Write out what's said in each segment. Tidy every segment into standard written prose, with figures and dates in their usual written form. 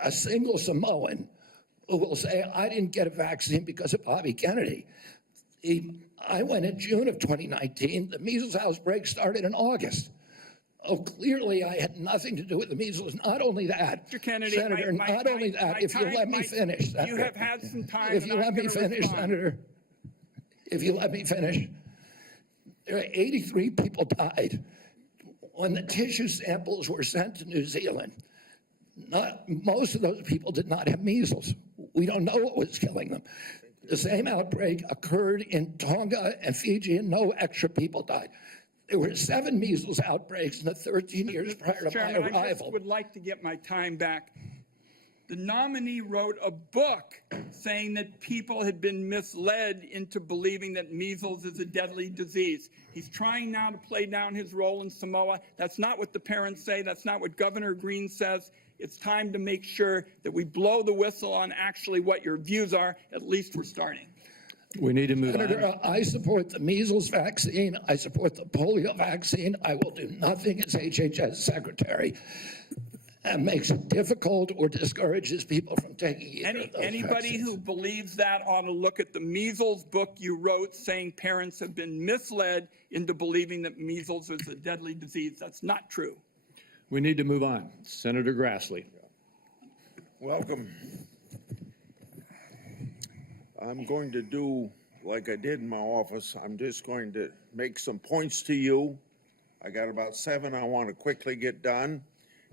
a single Samoan who will say, I didn't get a vaccine because of Bobby Kennedy. I went in June of 2019. The measles outbreak started in August. Oh, clearly I had nothing to do with the measles. Not only that, Mr. Kennedy, Senator, not only that, if you let me finish, Senator. You have had some time. If you let me finish, Senator, if you let me finish, there are 83 people died when the tissue samples were sent to New Zealand. Most of those people did not have measles. We don't know what was killing them. The same outbreak occurred in Tonga and Fiji, and no extra people died. There were 7 measles outbreaks in the 13 years prior to my arrival. I just would like to get my time back. The nominee wrote a book saying that people had been misled into believing that measles is a deadly disease. He's trying now to play down his role in Samoa. That's not what the parents say. That's not what Governor Green says. It's time to make sure that we blow the whistle on actually what your views are. At least we're starting. We need to move Senator, on. I support the measles vaccine. I support the polio vaccine. I will do nothing as HHS secretary that makes it difficult or discourages people from taking either of those Anybody vaccines. who believes that ought to look at the measles book you wrote saying parents have been misled into believing that measles is a deadly disease. That's not true. We need to move on. Senator Grassley. Welcome. I'm going to do like I did in my office. I'm just going to make some points to you. I got about 7 I want to quickly get done.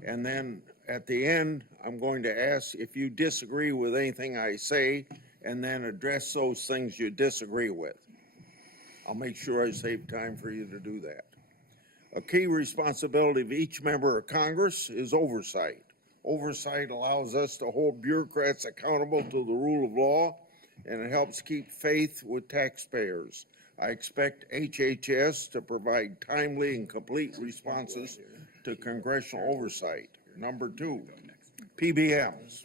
And then at the end, I'm going to ask if you disagree with anything I say, and then address those things you disagree with. I'll make sure I save time for you to do that. A key responsibility of each member of Congress is oversight. Oversight allows us to hold bureaucrats accountable to the rule of law, and it helps keep faith with taxpayers. I expect HHS to provide timely and complete responses to congressional oversight. Number 2, PBMs,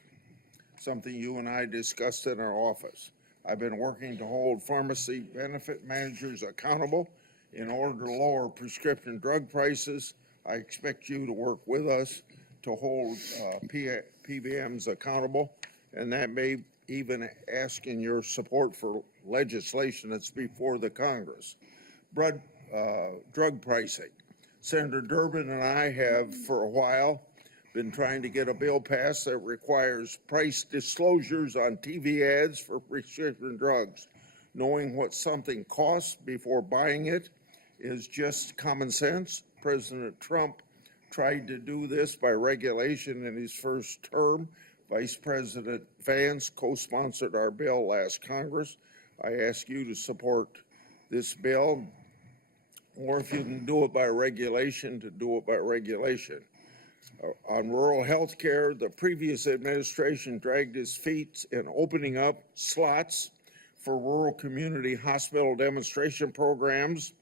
something you and I discussed in our office. I've been working to hold pharmacy benefit managers accountable in order to lower prescription drug prices. I expect you to work with us to hold PBMs accountable, and that may even asking your support for legislation that's before the Congress. Drug pricing. Senator Durbin and I have for a while been trying to get a bill passed that requires price disclosures on TV ads for prescription drugs. Knowing what something costs before buying it is just common sense. President Trump tried to do this by regulation in his first term. Vice President Vance co-sponsored our bill last Congress. I ask you to support this bill, or if you can do it by regulation, to do it by regulation. On rural health care, the previous administration dragged its feet in opening up slots for rural community hospital demonstration programs.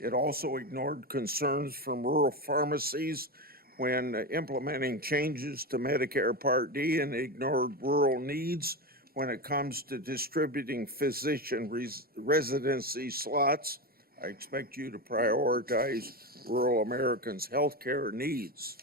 It also ignored concerns from rural pharmacies when implementing changes to Medicare Part D, and ignored rural needs when it comes to distributing physician residency slots. I expect you to prioritize rural Americans' health care needs.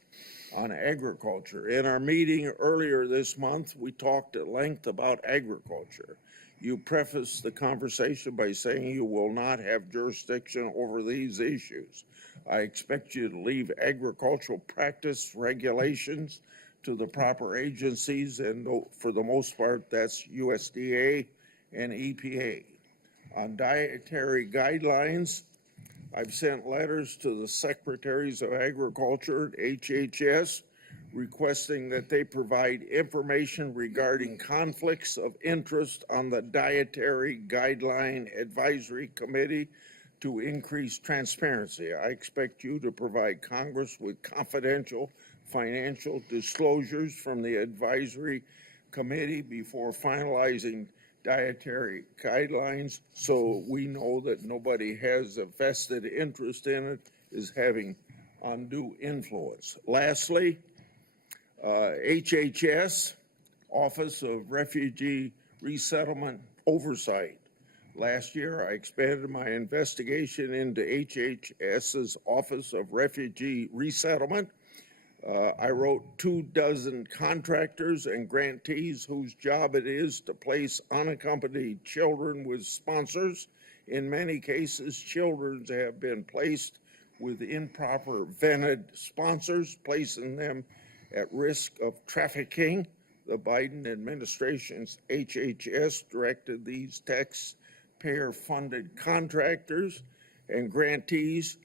On agriculture, in our meeting earlier this month, we talked at length about agriculture. You prefaced the conversation by saying you will not have jurisdiction over these issues. I expect you to leave agricultural practice regulations to the proper agencies, and for the most part, that's USDA and EPA. On dietary guidelines, I've sent letters to the Secretaries of Agriculture at HHS requesting that they provide information regarding conflicts of interest on the Dietary Guideline Advisory Committee to increase transparency. I expect you to provide Congress with confidential financial disclosures from the advisory committee before finalizing dietary guidelines, so we know that nobody has a vested interest in it, is having undue influence. Lastly, HHS, Office of Refugee Resettlement Oversight. Last year, I expanded my investigation into HHS's Office of Refugee Resettlement. I wrote 24 contractors and grantees whose job it is to place unaccompanied children with sponsors. In many cases, children have been placed with improper vetted sponsors, placing them at risk of trafficking. The Biden administration's HHS directed these taxpayer-funded contractors and grantees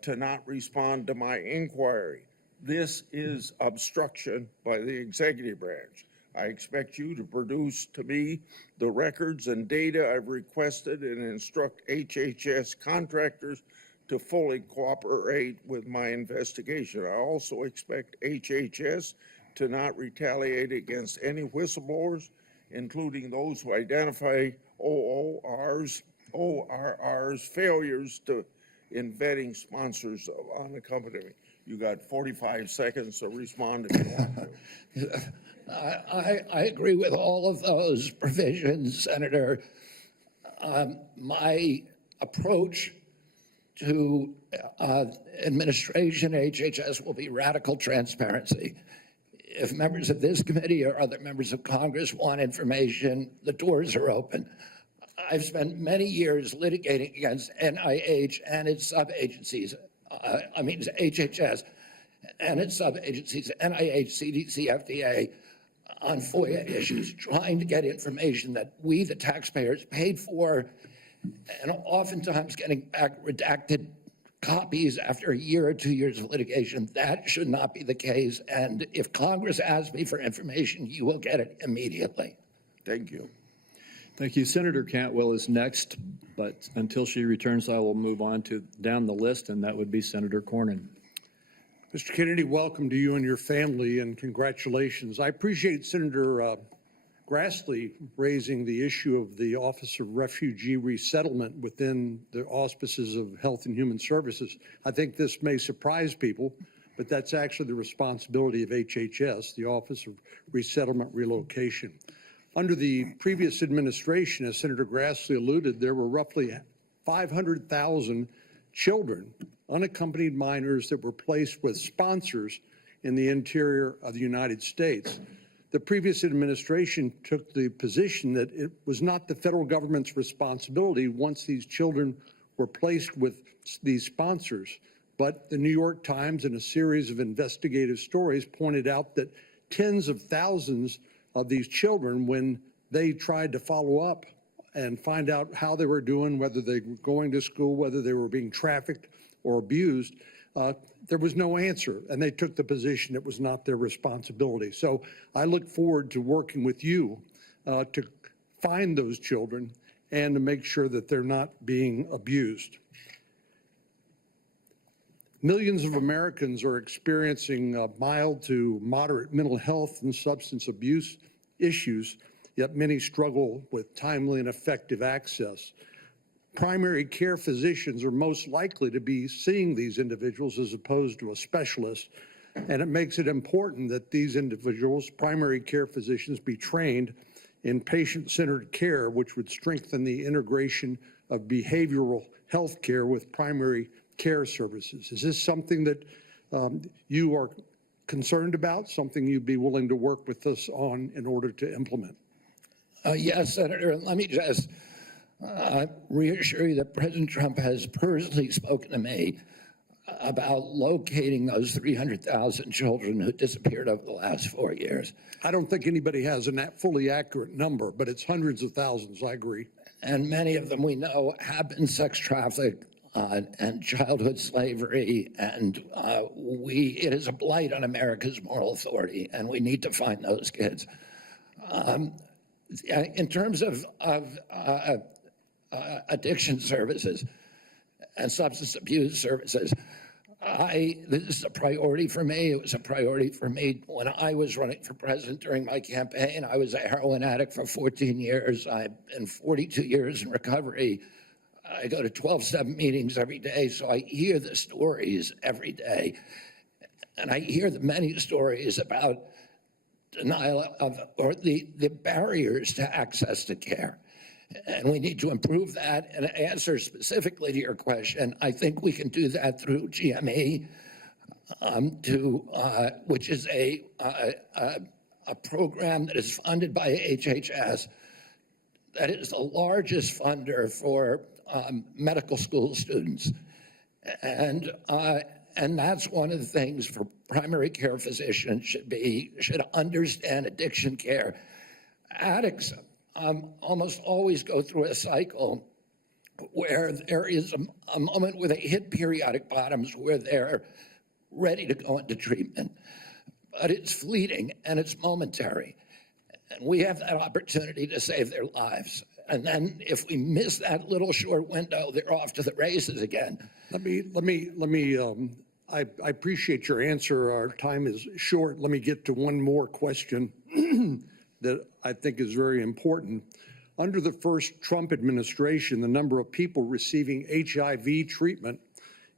to not respond to my inquiry. This is obstruction by the executive branch. I expect you to produce to me the records and data I've requested and instruct HHS contractors to fully cooperate with my investigation. I also expect HHS to not retaliate against any whistleblowers, including those who identify ORR's failures in vetting sponsors of unaccompanied. You got 45 seconds to respond if you want to. I agree with all of those provisions, Senator. My approach to administration HHS will be radical transparency. If members of this committee or other members of Congress want information, the doors are open. I've spent many years litigating against NIH and its sub-agencies, HHS and its sub-agencies, NIH, CDC, FDA, on FOIA issues, trying to get information that we, the taxpayers, paid for, and oftentimes getting back redacted copies after a year or 2 years of litigation. That should not be the case. And if Congress asks me for information, you will get it immediately. Thank you. Thank you. Senator Cantwell is next, but until she returns, I will move on to down the list, and that would be Senator Cornyn. Mr. Kennedy, welcome to you and your family, and congratulations. I appreciate Senator Grassley raising the issue of the Office of Refugee Resettlement within the auspices of Health and Human Services. I think this may surprise people, but that's actually the responsibility of HHS, the Office of Resettlement Relocation. Under the previous administration, as Senator Grassley alluded, there were roughly 500,000 children, unaccompanied minors, that were placed with sponsors in the interior of the United States. The previous administration took the position that it was not the federal government's responsibility once these children were placed with these sponsors. But the New York Times, in a series of investigative stories, pointed out that tens of thousands of these children, when they tried to follow up and find out how they were doing, whether they were going to school, whether they were being trafficked or abused, there was no answer, and they took the position it was not their responsibility. So I look forward to working with you to find those children and to make sure that they're not being abused. Millions of Americans are experiencing mild to moderate mental health and substance abuse issues, yet many struggle with timely and effective access. Primary care physicians are most likely to be seeing these individuals as opposed to a specialist, and it makes it important that these individuals, primary care physicians, be trained in patient-centered care, which would strengthen the integration of behavioral health care with primary care services. Is this something that you are concerned about, something you'd be willing to work with us on in order to implement? Yes, Senator, and let me just reassure you that President Trump has personally spoken to me about locating those 300,000 children who disappeared over the last 4 years. I don't think anybody has a fully accurate number, but it's hundreds of thousands, I agree. And many of them we know have been sex trafficked and childhood slavery, and it is a blight on America's moral authority, and we need to find those kids. In terms of addiction services and substance abuse services, this is a priority for me. It was a priority for me when I was running for president during my campaign. I was a heroin addict for 14 years. I've been 42 years in recovery. I go to 12-step meetings every day, so I hear the stories every day. And I hear the many stories about denial of, or the barriers to access to care. And we need to improve that. And to answer specifically to your question, I think we can do that through GME. which is a program that is funded by HHS, that is the largest funder for medical school students. And that's one of the things for primary care physicians should understand addiction care. Addicts almost always go through a cycle where there is a moment where they hit periodic bottoms where they're ready to go into treatment, but it's fleeting and it's momentary. And we have that opportunity to save their lives. And then if we miss that little short window, they're off to the races again. I appreciate your answer. Our time is short. Let me get to one more question that I think is very important. Under the first Trump administration, the number of people receiving HIV treatment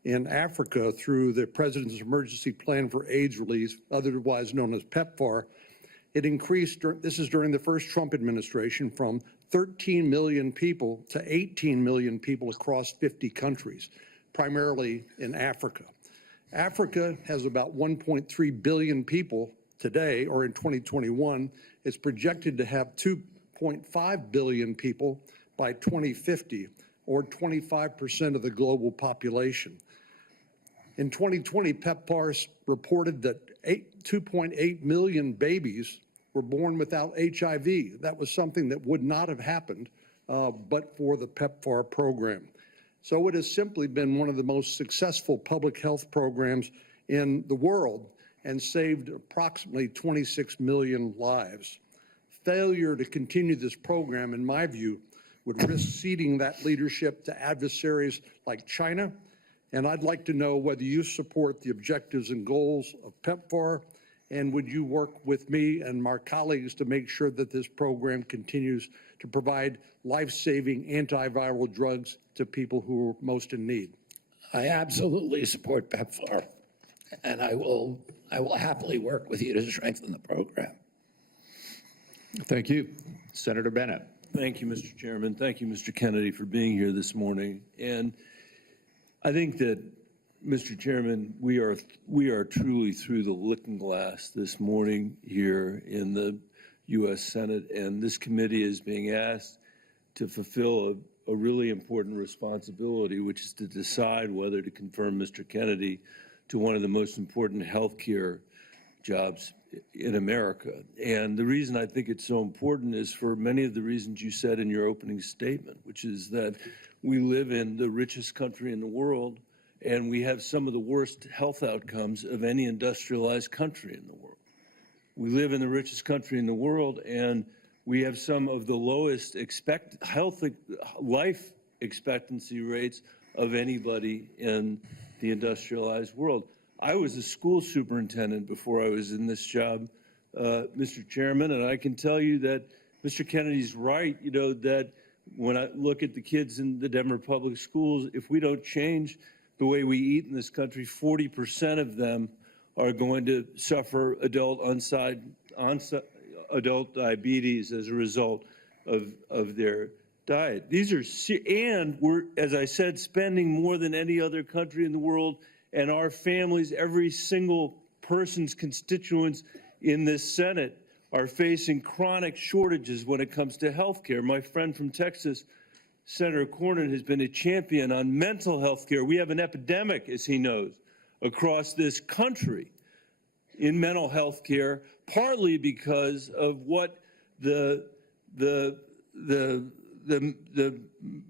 in Africa through the President's Emergency Plan for AIDS Relief, otherwise known as PEPFAR, it increased, this is during the first Trump administration, from 13 million people to 18 million people across 50 countries, primarily in Africa. Africa has about 1.3 billion people today, or in 2021. It's projected to have 2.5 billion people by 2050, or 25% of the global population. In 2020, PEPFAR reported that 2.8 million babies were born without HIV. That was something that would not have happened but for the PEPFAR program. So it has simply been one of the most successful public health programs in the world and saved approximately 26 million lives. Failure to continue this program, in my view, would risk ceding that leadership to adversaries like China. And I'd like to know whether you support the objectives and goals of PEPFAR, and would you work with me and my colleagues to make sure that this program continues to provide life-saving antiviral drugs to people who are most in need? I absolutely support PEPFAR, and I will happily work with you to strengthen the program. Thank you. Senator Bennett. Thank you, Mr. Chairman. Thank you, Mr. Kennedy, for being here this morning. And I think that, Mr. Chairman, we are truly through the looking glass this morning here in the U.S. Senate, and this committee is being asked to fulfill a really important responsibility, which is to decide whether to confirm Mr. Kennedy to one of the most important health care jobs in America. And the reason I think it's so important is for many of the reasons you said in your opening statement, which is that we live in the richest country in the world, and we have some of the worst health outcomes of any industrialized country in the world. We live in the richest country in the world, and we have some of the lowest life expectancy rates of anybody in the industrialized world. I was a school superintendent before I was in this job, Mr. Chairman, and I can tell you that Mr. Kennedy's right, that when I look at the kids in the Denver public schools, if we don't change the way we eat in this country, 40% of them are going to suffer adult diabetes as a result of their diet. And we're, as I said, spending more than any other country in the world, and our families, every single person's constituents in this Senate are facing chronic shortages when it comes to health care. My friend from Texas, Senator Cornyn, has been a champion on mental health care. We have an epidemic, as he knows, across this country in mental health care, partly because of what the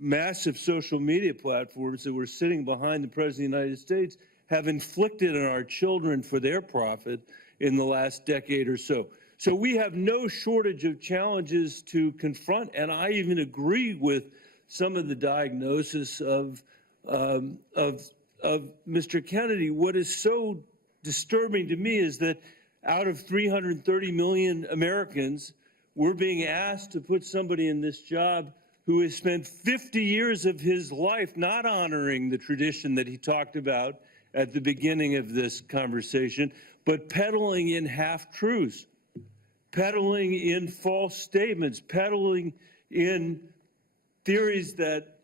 massive social media platforms that were sitting behind the President of the United States have inflicted on our children for their profit in the last decade or so. So we have no shortage of challenges to confront, and I even agree with some of the diagnosis of Mr. Kennedy. What is so disturbing to me is that out of 330 million Americans, we're being asked to put somebody in this job who has spent 50 years of his life not honoring the tradition that he talked about at the beginning of this conversation, but peddling in half-truths, peddling in false statements, peddling in theories that,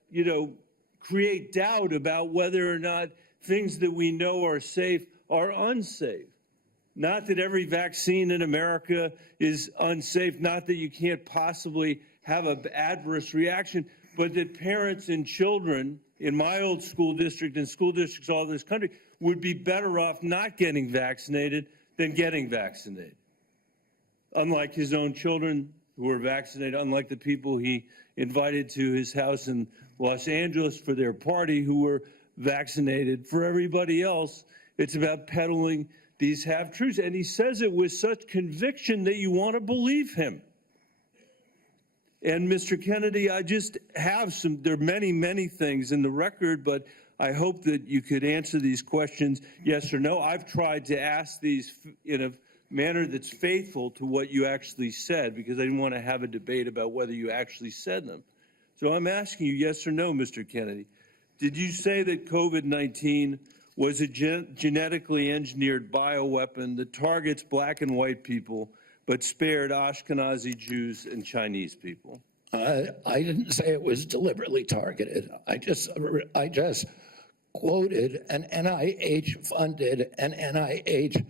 create doubt about whether or not things that we know are safe are unsafe. Not that every vaccine in America is unsafe, not that you can't possibly have an adverse reaction, but that parents and children in my old school district and school districts all over this country would be better off not getting vaccinated than getting vaccinated. Unlike his own children who were vaccinated, unlike the people he invited to his house in Los Angeles for their party who were vaccinated. For everybody else, it's about peddling these half-truths. And he says it with such conviction that you want to believe him. And Mr. Kennedy, I just have there are many, many things in the record, but I hope that you could answer these questions yes or no. I've tried to ask these in a manner that's faithful to what you actually said, because I didn't want to have a debate about whether you actually said them. So I'm asking you yes or no, Mr. Kennedy. Did you say that COVID-19 was a genetically engineered bioweapon that targets black and white people but spared Ashkenazi Jews and Chinese people? I didn't say it was deliberately targeted. I just quoted an NIH-funded and NIH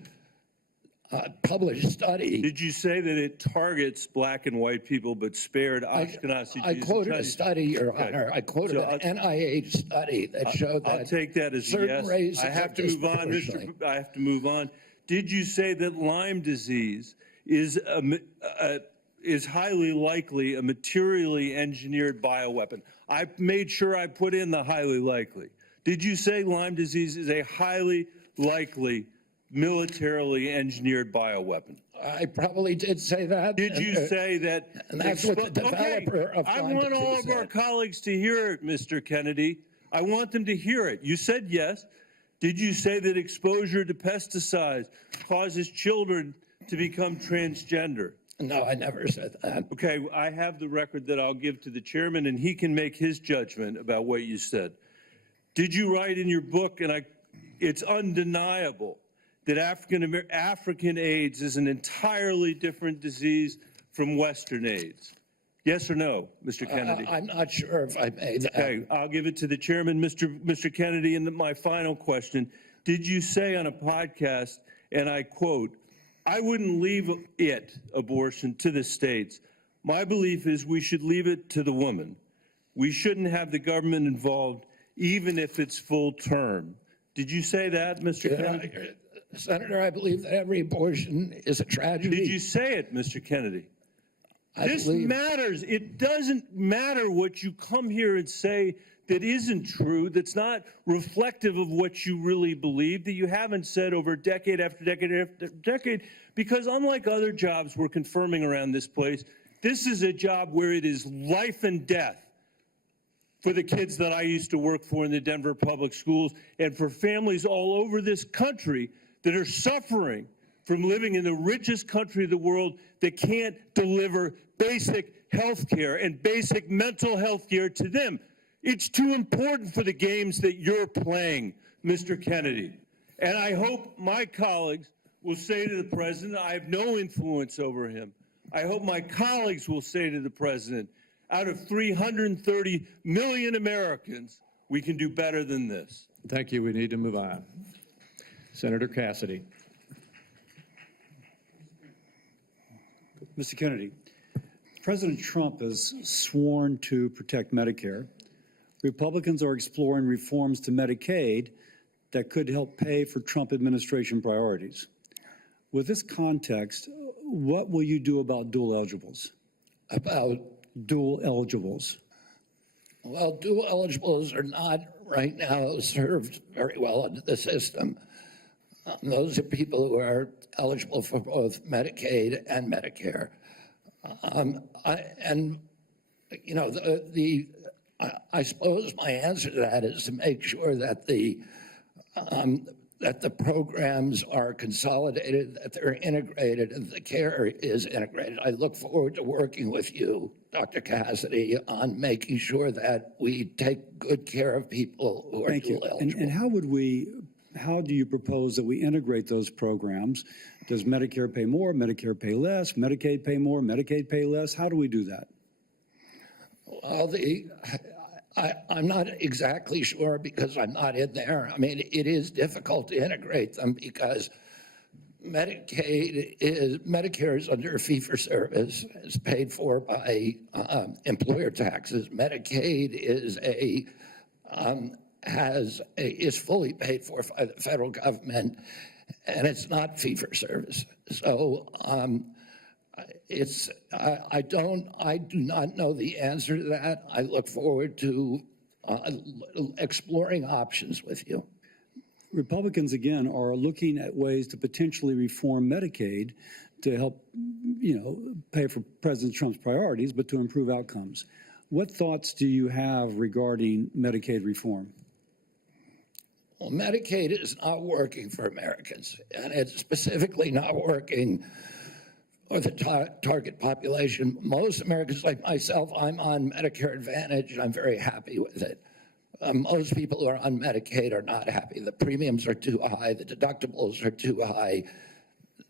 published study. Did you say that it targets black and white people but spared Ashkenazi Jews? I quoted and a study, Your Honor. I quoted an NIH study that showed that I'll take that as a certain yes. races I have are to move on, disproportionately. I have to move on. Did you say that Lyme disease is highly likely a materially engineered bioweapon? I made sure I put in the highly likely. Did you say Lyme disease is a highly likely militarily engineered bioweapon? I probably did say that. Did you say that? And that's what the developer of I Lyme want all disease of our said. colleagues to hear it, Mr. Kennedy. I want them to hear it. You said yes. Did you say that exposure to pesticides causes children to become transgender? No, I never said that. Okay, I have the record that I'll give to the chairman, and he can make his judgment about what you said. Did you write in your book, and it's undeniable, that African AIDS is an entirely different disease from Western AIDS? Yes or no, Mr. Kennedy? I'm not sure if I made that. Okay, I'll give it to the chairman, Mr. Kennedy. And my final question, did you say on a podcast, and I quote, "I wouldn't leave abortion, to the states. My belief is we should leave it to the woman. We shouldn't have the government involved, even if it's full term." Did you say that, Mr. Kennedy? Senator, I believe that every abortion is a tragedy. Did you say it, Mr. Kennedy? This believe- matters. It doesn't matter what you come here and say that isn't true, that's not reflective of what you really believe, that you haven't said over decade after decade after decade, because unlike other jobs we're confirming around this place, this is a job where it is life and death for the kids that I used to work for in the Denver public schools and for families all over this country that are suffering from living in the richest country of the world that can't deliver basic health care and basic mental health care to them. It's too important for the games that you're playing, Mr. Kennedy. And I hope my colleagues will say to the president, I have no influence over him. I hope my colleagues will say to the president, out of 330 million Americans, we can do better than this. Thank you. We need to move on. Senator Cassidy. Mr. Kennedy, President Trump has sworn to protect Medicare. Republicans are exploring reforms to Medicaid that could help pay for Trump administration priorities. With this context, what will you do about dual eligibles? About, Dual eligibles. well, dual eligibles are not right now served very well into the system. Those are people who are eligible for both Medicaid and Medicare. I suppose my answer to that is to make sure that the programs are consolidated, that they're integrated, and the care is integrated. I look forward to working with you, Dr. Cassidy, on making sure that we take good care of people who are Thank you. dual eligible. And how do you propose that we integrate those programs? Does Medicare pay more, Medicare pay less, Medicaid pay more, Medicaid pay less? How do we do that? Well, I'm not exactly sure because I'm not in there. I mean, it is difficult to integrate them because Medicare is under fee-for-service. It's paid for by employer taxes. Medicaid is fully paid for by the federal government, and it's not fee-for-service. So I do not know the answer to that. I look forward to exploring options with you. Republicans, again, are looking at ways to potentially reform Medicaid to help, pay for President Trump's priorities, but to improve outcomes. What thoughts do you have regarding Medicaid reform? Well, Medicaid is not working for Americans, and it's specifically not working for the target population. Most Americans, like myself, I'm on Medicare Advantage, and I'm very happy with it. Most people who are on Medicaid are not happy. The premiums are too high. The deductibles are too high.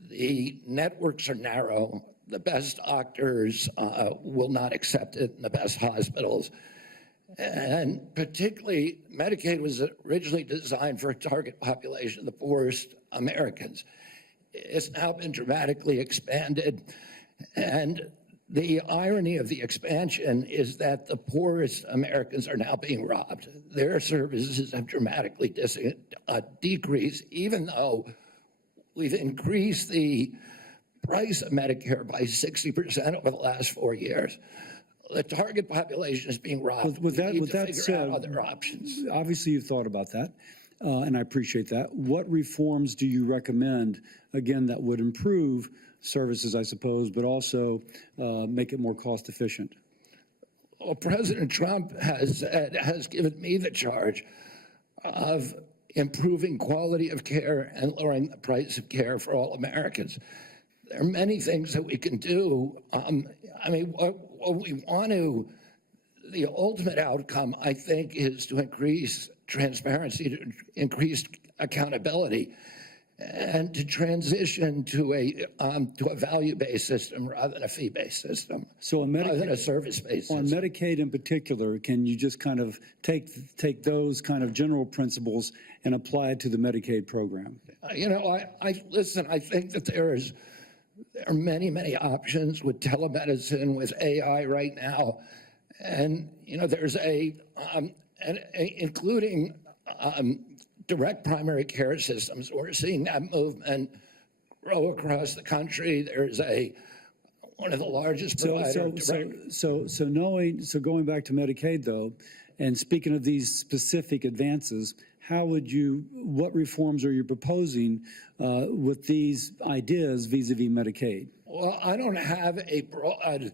The networks are narrow. The best doctors will not accept it in the best hospitals. And particularly, Medicaid was originally designed for a target population of the poorest Americans. It's now been dramatically expanded. And the irony of the expansion is that the poorest Americans are now being robbed. Their services have dramatically decreased, even though we've increased the price of Medicare by 60% over the last 4 years. The target population is being robbed. With that figure said, out other options. Obviously, you've thought about that, and I appreciate that. What reforms do you recommend, again, that would improve services, I suppose, but also make it more cost efficient? Well, President Trump has given me the charge of improving quality of care and lowering the price of care for all Americans. There are many things that we can do. I mean, what we want to, the ultimate outcome, I think, is to increase transparency, to increase accountability, and to transition to a value-based system rather than a fee-based system, So rather than a service-based on system. Medicaid in particular, can you just kind of take those kind of general principles and apply it to the Medicaid program? Listen, I think that there are many, many options with telemedicine, with AI right now. And, there's including direct primary care systems. We're seeing that movement grow across the country. There's one of the largest providers. So going back to Medicaid though, and speaking of these specific advances, what reforms are you proposing with these ideas vis-a-vis Medicaid? Well, I don't have a broad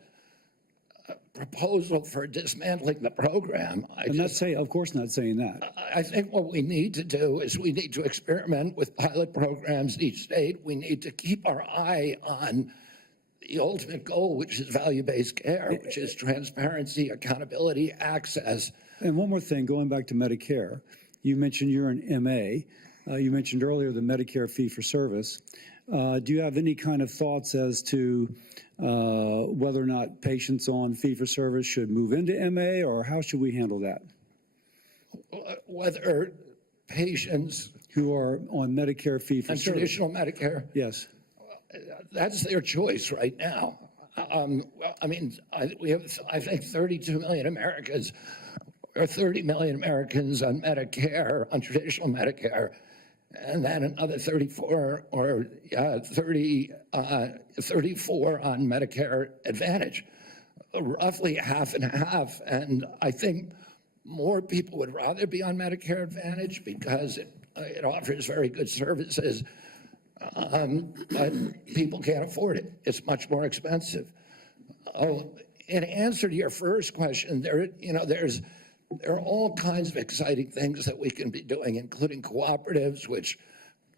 proposal for dismantling the program. Of course not saying that. I think what we need to do is we need to experiment with pilot programs in each state. We need to keep our eye on the ultimate goal, which is value-based care, which is transparency, accountability, access. And one more thing, going back to Medicare, you mentioned you're an MA. You mentioned earlier the Medicare fee-for-service. Do you have any kind of thoughts as to whether or not patients on fee-for-service should move into MA, or how should we handle that? Whether patients who are on Medicare on fee-for-service. traditional Medicare, Yes. that's their choice right now. We have, I think, 32 million Americans, or 30 million Americans on Medicare, on traditional Medicare, and then another 34 or 34 on Medicare Advantage, roughly half and half. And I think more people would rather be on Medicare Advantage because it offers very good services, but people can't afford it. It's much more expensive. In answer to your first question, there are all kinds of exciting things that we can be doing, including cooperatives, which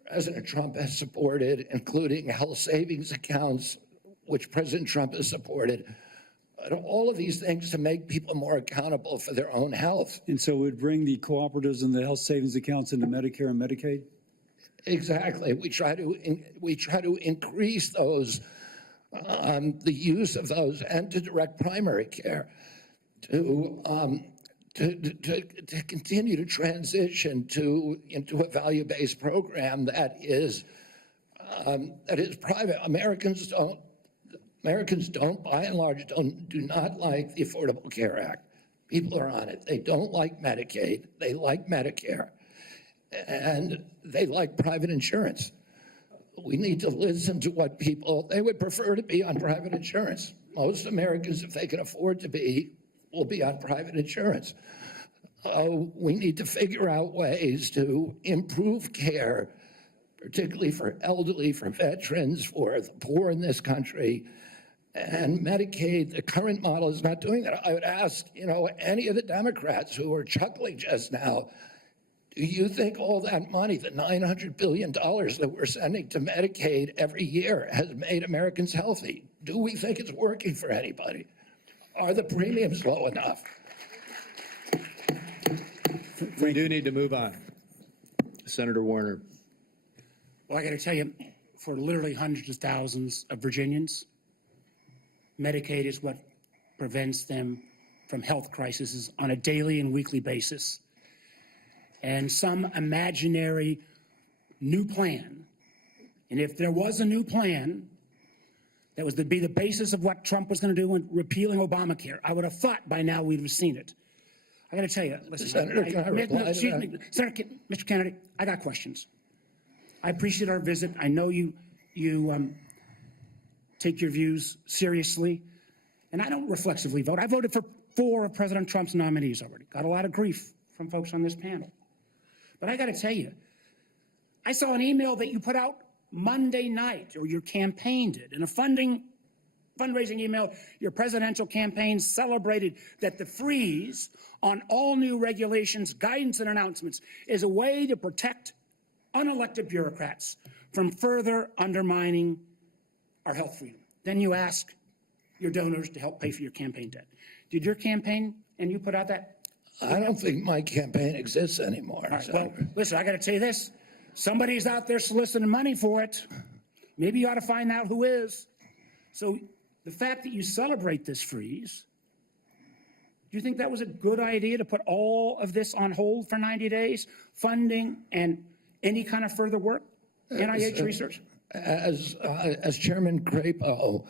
President Trump has supported, including health savings accounts, which President Trump has supported. All of these things to make people more accountable for their own health. And so we'd bring the cooperatives and the health savings accounts into Medicare and Medicaid? Exactly. We try to increase those, the use of those, and to direct primary care, to to continue to transition into a value-based program that is private. Americans don't, by and large, do not like the Affordable Care Act. People are on it. They don't like Medicaid. They like Medicare. And they like private insurance. We need to listen to what they would prefer to be on private insurance. Most Americans, if they can afford to be, will be on private insurance. We need to figure out ways to improve care, particularly for elderly, for veterans, for the poor in this country. And Medicaid, the current model is not doing that. I would ask, any of the Democrats who are chuckling just now, do you think all that money, the $900 billion that we're sending to Medicaid every year, has made Americans healthy? Do we think it's working for anybody? Are the premiums low enough? We do need to move on. Senator Warner. Well, I got to tell you, for literally hundreds of thousands of Virginians, Medicaid is what prevents them from health crises on a daily and weekly basis. And some imaginary new plan, and if there was a new plan that was to be the basis of what Trump was going to do when repealing Obamacare, I would have thought by now we'd have seen it. I got to tell you, listen, Senator, can I reply to excuse that? me, Senator, Mr. Kennedy, I got questions. I appreciate our visit. I know you take your views seriously, and I don't reflexively vote. I voted for 4 of President Trump's nominees already. Got a lot of grief from folks on this panel. But I got to tell you, I saw an email that you put out Monday night, or your campaign did, in a fundraising email. Your presidential campaign celebrated that the freeze on all new regulations, guidance, and announcements is a way to protect unelected bureaucrats from further undermining our health freedom. Then you ask your donors to help pay for your campaign debt. Did your campaign and you put out that? I don't think my campaign exists anymore. All right, well, listen, I got to tell you this. Somebody's out there soliciting money for it. Maybe you ought to find out who is. So the fact that you celebrate this freeze, do you think that was a good idea to put all of this on hold for 90 days, funding and any kind of further work, NIH research? As Chairman Crapo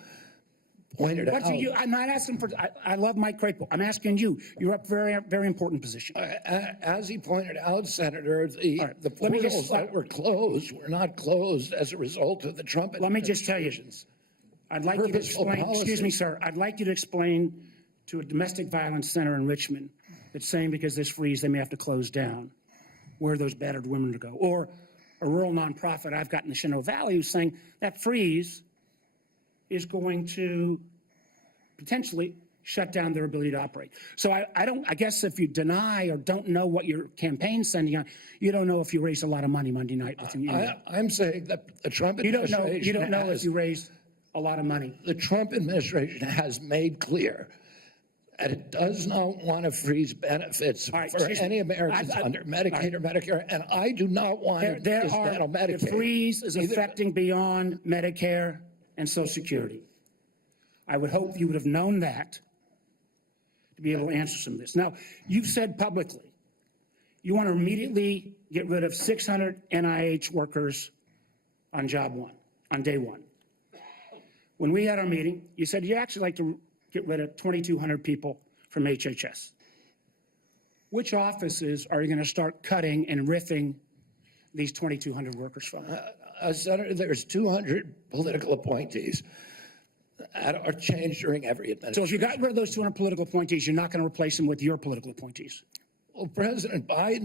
pointed out. I'm not asking for, I love Mike Crapo. I'm asking you. You're up very, very important position. As he pointed out, Senator, the portals that were closed were not closed as a result of the Trump Let me just tell you, I'd like you to explain, excuse me, sir, I'd like you to explain to a domestic violence center in Richmond that's saying because this freeze they may have to close down, where those battered women to go. Or a rural nonprofit I've got in the Shenandoah Valley who's saying that freeze is going to potentially shut down their ability to operate. So I guess if you deny or don't know what your campaign's sending on, you don't know if you raised a lot of money Monday night. I'm saying that the Trump administration you don't know if you raised a lot of money. The Trump administration has made clear that it does not want to freeze benefits for any Americans under Medicaid or Medicare, and I do not want to dismantle Medicaid. The freeze is affecting beyond Medicare and Social Security. I would hope you would have known that to be able to answer some of this. Now, you've said publicly you want to immediately get rid of 600 NIH workers on job one, on day one. When we had our meeting, you said you actually like to get rid of 2,200 people from HHS. Which offices are you going to start cutting and riffing these 2,200 workers from? Senator, there's 200 political appointees that are changed during every administration. So if you got rid of those 200 political appointees, you're not going to replace them with your political appointees? Well, President Biden